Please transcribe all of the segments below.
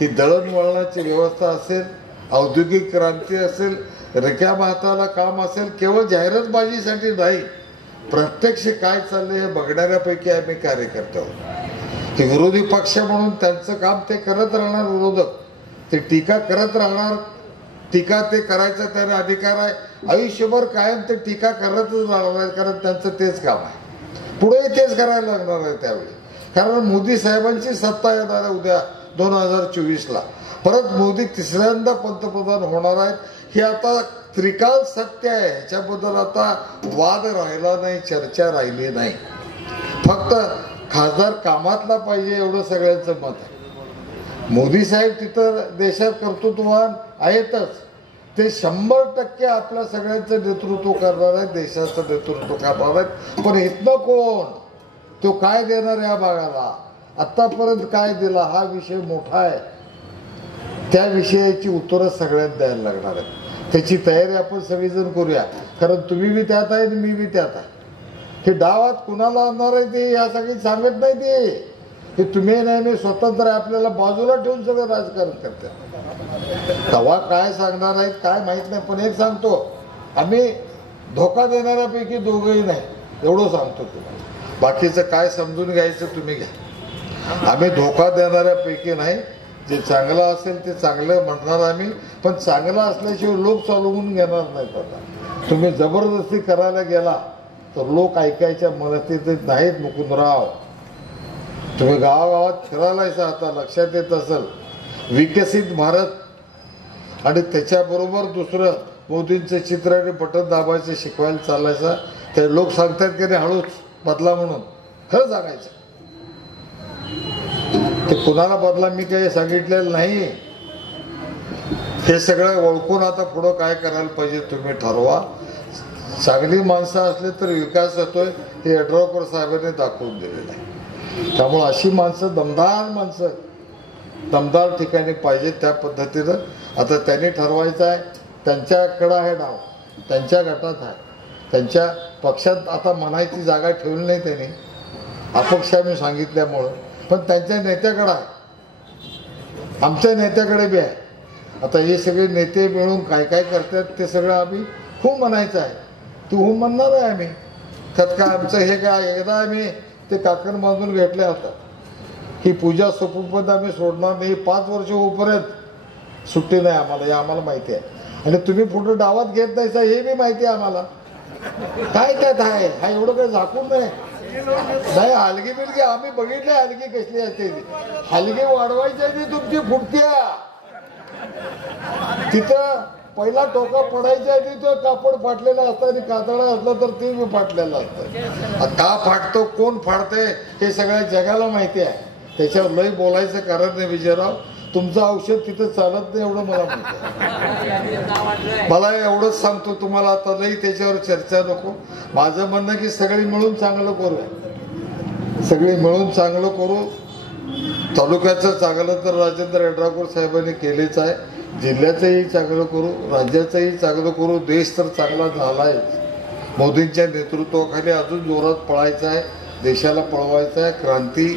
ही दळणवळणाची व्यवस्था असेल, औद्योगिक क्रांती असेल, रिकाम्या हाताला काम असेल, केवळ जाहिरातबाजीसाठी नाही, प्रत्यक्ष काय चाललंय हे बघणाऱ्यापैकी आम्ही कार्यकर्ते आहोत. हे विरोधी पक्ष म्हणून त्यांचं काम ते करत राहणार, विरोधक ते टीका करत राहणार. टीका ते करायचा त्यांना अधिकार आहे, आयुष्यभर कायम ते टीका करतच राहणार आहे, कारण त्यांचं तेच काम आहे. पुढे तेच करायला लागणार आहे त्यावेळी, कारण मोदी साहेबांची सत्ता येणार आहे उद्या 2024ला. परत मोदी तिसऱ्यांदा पंतप्रधान होणार आहेत. हे आता त्रिकाल सत्य आहे, ह्याच्याबद्दल आता वाद राहिला नाही, चर्चा राहिली नाही. फक्त खासदार कामातला पाहिजे एवढं सगळ्यांचं मत आहे. मोदी साहेब तिथं देशात कर्तृत्ववान आहेतच, ते 100% आपल्या सगळ्यांचं नेतृत्व करणार आहेत, देशाचं नेतृत्व करणार आहेत. पण इथनं कोण, तो काय देणार या भागाला, आतापर्यंत काय दिला, हा विषय मोठा आहे. त्या विषयाची उत्तरं सगळ्यात द्यायला लागणार आहेत. त्याची तयारी आपण सगळीजण करूया, कारण तुम्ही बी त्यात आहे, मी बी त्यात आहे. हे डावात कुणाला आणणार आहे ते या सगळी सांगत नाही. ते तुम्ही नाही, मी स्वतंत्र आपल्याला बाजूला ठेवून सगळं राजकारण करतात. तेव्हा काय सांगणार आहेत काय माहित नाही. पण एक सांगतो, आम्ही धोका देणाऱ्यापैकी दोघंही नाही, एवढं सांगतो तुम्हाला. बाकीचं काय समजून घ्यायचं तुम्ही घ्या. आम्ही धोका देणाऱ्यापैकी नाही. जे चांगलं असेल ते चांगलं म्हणणार आम्ही, पण चांगलं असल्याशिवाय लोक चालवून घेणार नाहीत. आता तुम्ही जबरदस्ती करायला गेला तर लोक ऐकायच्या मनस्थितीत नाहीत. मुकुंदराव, तुम्ही गावागावात फिरायलायचा, आता लक्षात येत असेल, विकसित भारत आणि त्याच्याबरोबर दुसरं मोदींचं चित्र आणि बटन दाबायचं शिकवायला चालायचं. ते लोक सांगतात की नाही हळूच बदला म्हणून, खरं सांगायचं ते कुणाला बदला मी काही सांगितलेलं नाही. हे सगळं ओळखून आता पुढं काय करायला पाहिजे तुम्ही ठरवा. चांगली माणसं असली तर विकास होतोय, हे यड्रावकर साहेबांनी दाखवून दिलेलं आहे. त्यामुळे अशी माणसं, दमदार माणसं दमदार ठिकाणी पाहिजे. त्या पद्धतीनं आता त्यांनी ठरवायचं आहे. त्यांच्याकडं आहे डाव, त्यांच्या गटात आहे, त्यांच्या पक्षात आता म्हणायची जागा ठेवली नाही त्यांनी, अपक्ष आम्ही सांगितल्यामुळं. पण त्यांच्या नेत्याकडे आहे, आमच्या नेत्याकडे बी आहे. आता हे सगळे नेते मिळून काय काय करतात ते सगळं आम्ही खूप म्हणायचं आहे. तू हो म्हणणार आहे आम्ही, त्यात काय आमचं हे काय. एकदा आम्ही ते काकण बांधून घेतले आता, ही पूजा सोपूपर्यंत आम्ही सोडणार नाही. 5 वर्ष होईपर्यंत सुट्टी नाही आम्हाला, हे आम्हाला माहिती आहे. आणि तुम्ही पुढे डावात घेत नाहीसा हे बी माहिती आहे आम्हाला. काय त्यात आहे, हा एवढं काही झाकून नाही. हलगी बिलगी आम्ही बघितले, हलगी कसली असते. हलगी वाढवायच्या ती तुमची फुटत्या, तिथं पहिला टोका पडायच्या आधी तो कापड फाटलेला असतं आणि कातडा असला तर ते बी फाटलेलं असतं. का फाटतो, कोण फाडतंय हे सगळ्या जगाला माहिती आहे. त्याच्यावर लय बोलायचं कारण नाही विजयराव. तुमचं औषध तिथं चालत नाही एवढं मला माहिती. मला एवढंच सांगतो तुम्हाला, आता लई त्याच्यावर चर्चा नको. माझं म्हणणं की सगळी मिळून चांगलं करूया, सगळी मिळून चांगलं करू. तालुक्याचं चांगलं तर राजेंद्र यड्रावकर साहेबांनी केलेच आहे. जिल्ह्याचंही चांगलं करू, राज्याचंही चांगलं करू. देश तर चांगला झालाय, मोदींच्या नेतृत्वाखाली अजून जोरात पळायचं आहे, देशाला पळवायचं आहे. क्रांती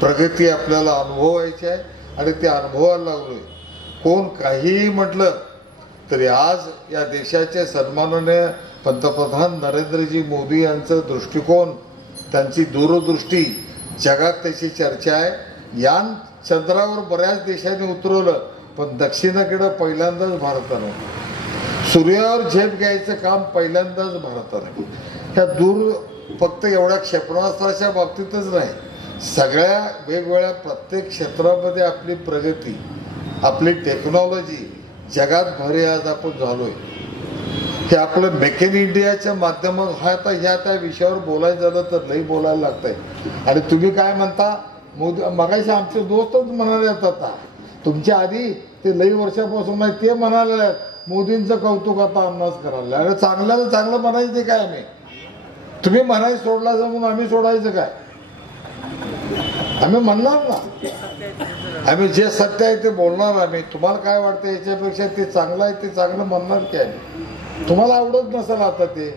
प्रगती आपल्याला अनुभवायची आहे आणि ते अनुभवायला लागलोय. कोण काहीही म्हटलं तरी आज या देशाचे सन्माननीय पंतप्रधान नरेंद्रजी मोदी यांचं दृष्टिकोन, त्यांची दूरदृष्टी जगात त्याची चर्चा आहे. यान चंद्रावर बऱ्याच देशांनी उतरवलं, पण दक्षिणेकडे पहिल्यांदाच भारतानं, सूर्यावर झेप घ्यायचं काम पहिल्यांदाच भारतानं. ह्या दूर फक्त एवढ्या क्षेपणास्त्राच्या बाबतीतच नाही, सगळ्या वेगवेगळ्या प्रत्येक क्षेत्रामध्ये आपली प्रगती, आपली टेक्नॉलॉजी जगात भरे आज आपण झालोय. हे आपलं मेक इन इंडियाच्या माध्यमात हा. आता ह्या त्या विषयावर बोलायचं झालं तर लई बोलायला लागतंय. आणि तुम्ही काय म्हणता, मोदी मगाशी आमचे दोस्तच म्हणाले आता, तुमच्या आधी ते लई वर्षापासून नाही ते म्हणाले मोदींचं कौतुक आता आम्हाच करायला. अरे चांगल्याला चांगलं म्हणायचं ते काय आम्ही, तुम्ही म्हणायचं सोडला म्हणून आम्ही सोडायचं काय. आम्ही म्हणणार ना, आम्ही जे सत्य आहे ते बोलणार. आम्ही तुम्हाला काय वाटतं याच्यापेक्षा ते चांगलं आहे ते चांगलं म्हणणार की आम्ही. तुम्हाला आवडत नसेल आता ते,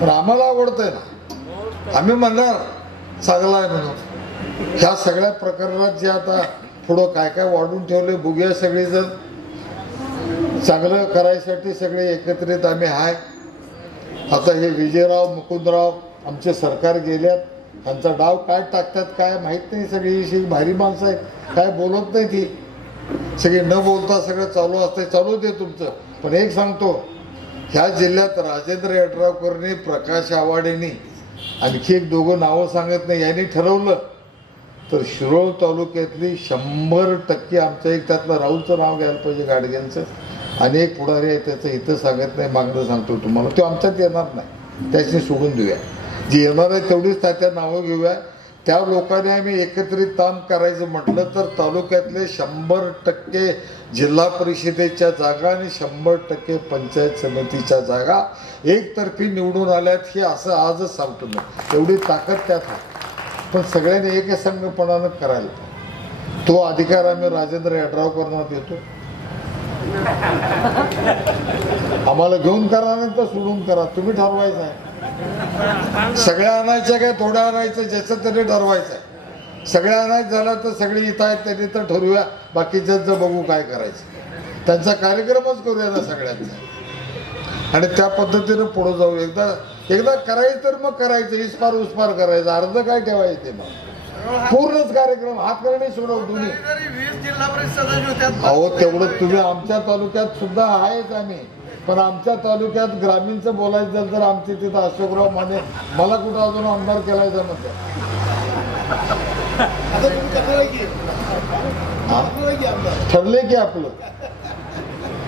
पण आम्हाला आवडतंय ना, आम्ही म्हणणार चांगलं आहे म्हणून. ह्या सगळ्या प्रकरणात जे आता पुढं काय काय वाढून ठेवले बघूया. सगळेजण चांगलं करायसाठी सगळे एकत्रित आम्ही आहे. आता हे विजयराव मुकुंदराव आमचे सरकार गेल्यात, त्यांचा डाव काय टाकतात काय माहित नाही. सगळी भारी माणसं आहेत, काय बोलत नाही ती सगळी, न बोलता सगळं चालू असते. चालू दे तुमचं. पण एक सांगतो, ह्या जिल्ह्यात राजेंद्र यड्रावकरनी, प्रकाश आवाडेनी, आणखी एक दोघं नावं सांगत नाही, यांनी ठरवलं तर शिरोळ तालुक्यातली 100% आमचं एक त्यातलं राहुलचं नाव घ्यायला पाहिजे, गाडग्यांचं. आणि एक पुढारी आहे त्याचं इथं सांगत नाही, मागणं सांगतो तुम्हाला. तो आमच्यात येणार नाही, त्याची सोडून देऊया. जी येणार आहे तेवढीच त्या नावं घेऊया. त्या लोकांनी आम्ही एकत्रित काम करायचं म्हटलं तर तालुक्यातले 100% जिल्हा परिषदेच्या जागा आणि 100% पंचायत समितीच्या जागा एकतर्फी निवडून आल्यात, हे असं आजच सांगतो मी. एवढी ताकद त्यात आहे. पण सगळ्यांनी एकसंघपणानं करायला, तो अधिकार आम्ही राजेंद्र यड्रावकरांना देतो. आम्हाला घेऊन करा नाही तर सोडून करा, तुम्ही ठरवायचं आहे. सगळ्या आणायच्या काय थोड्या आणायचं, ज्याचं तरी ठरवायचं आहे. सगळ्या आणायचं झालं तर सगळी इथं आहेत त्यांनी तर ठरवूया, बाकीच्यांचं बघू काय करायचं. त्यांचा कार्यक्रमच करूया ना सगळ्यांचा, आणि त्या पद्धतीनं पुढे जाऊ. एकदा करायचं तर मग करायचं, इस्पार उस्पार करायचं, अर्ध काय ठेवायचं ते मग पूर्णच कार्यक्रम हातकर्णी सोडव तुम्ही. अहो तेवढं तुम्ही आमच्या तालुक्यात सुद्धा आहेच आम्ही, पण आमच्या तालुक्यात ग्रामीणचं बोलायचं झालं तर आमचे तिथं अशोकराव माने, मला कुठं अजून आमदार केलायचा म्हणते. ठरले की आपलं,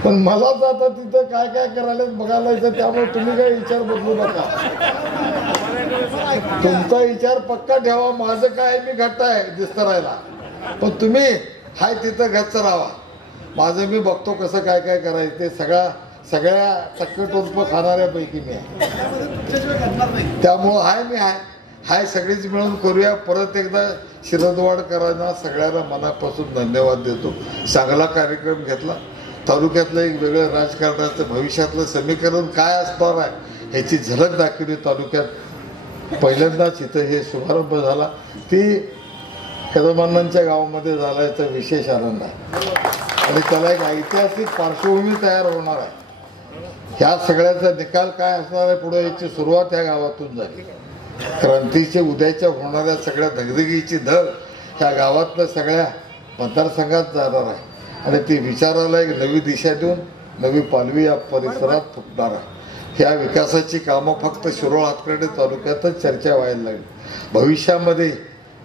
पण मलाच आता तिथं काय काय करायला बघायला येतं. त्यामुळे तुम्ही काय विचार बदलू नका, तुमचा विचार पक्का ठेवा. माझं काय मी घट्ट आहे दिसतरायला, पण तुम्ही हाय तिथं गच्च राहा. माझं मी बघतो कसं काय काय करायचं ते. सगळ्या टक्कटोर्प खाणाऱ्यापैकी मी आहे, त्यामुळं मी हाय सगळीच मिळून करूया. परत एकदा शिरदवाडकरांना सगळ्यांना मनापासून धन्यवाद देतो. चांगला कार्यक्रम घेतला. तालुक्यातलं एक वेगळं राजकारणाचं भविष्यातलं समीकरण काय असणार आहे ह्याची झलक दाखवली तालुक्यात. पहिल्यांदाच इथं हे शुभारंभ झाला, ती कदमांच्या गावामध्ये झाला, याचा विशेष आनंद आहे. आणि त्याला एक ऐतिहासिक पार्श्वभूमी तयार होणार आहे. ह्या सगळ्याचा निकाल काय असणार आहे पुढे, याची सुरुवात ह्या गावातून झाली. क्रांतीच्या उद्याच्या होणाऱ्या सगळ्या धगधगीची धग ह्या गावातल्या सगळ्या मतदारसंघात जाणार आहे. आणि ती विचाराला एक नवी दिशा देऊन नवी पालवी या परिसरात फुटणार आहे. ह्या विकासाची कामं फक्त शिरोळ हातकर्णी तालुक्यातच चर्चा व्हायला लागली. भविष्यामध्ये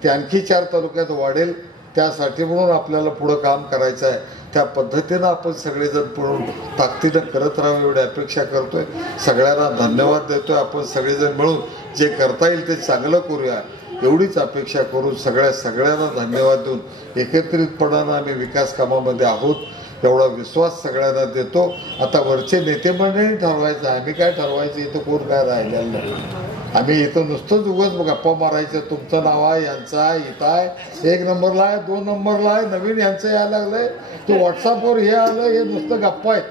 ते आणखी 4 तालुक्यात वाढेल. त्यासाठी म्हणून आपल्याला पुढं काम करायचं आहे. त्या पद्धतीनं आपण सगळेजण पुढून ताकदीनं करत राहावं एवढी अपेक्षा करतोय. सगळ्यांना धन्यवाद देतोय. आपण सगळेजण मिळून जे करता येईल ते चांगलं करूया एवढीच अपेक्षा करून सगळ्यांना धन्यवाद देऊन एकत्रितपणानं आम्ही विकास कामामध्ये आहोत एवढा विश्वास सगळ्यांना देतो. आता वरचे नेते मंडळी ठरवायचं, आम्ही काय ठरवायचं, इथं कोण काय राहिलेलं नाही. आम्ही इथं नुसतंच उगाच गप्पा मारायचं. तुमचं नाव आहे, यांचं आहे, इथं आहे, 1 नंबरला आहे, 2 नंबरला आहे, नवीन यांचं यायला लागलंय, ते व्हॉट्सअपवर हे आलं, हे नुसतं गप्पा आहेत.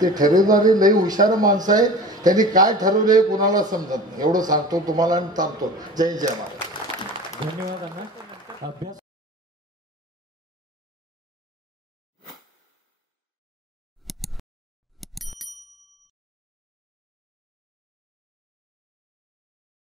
ते ठरवणारी लई हुशार माणसं आहे. त्यांनी काय ठरवलंय कोणाला समजत नाही. एवढं सांगतो तुम्हाला आणि थांबतो. जय जय महाराज. धन्यवाद.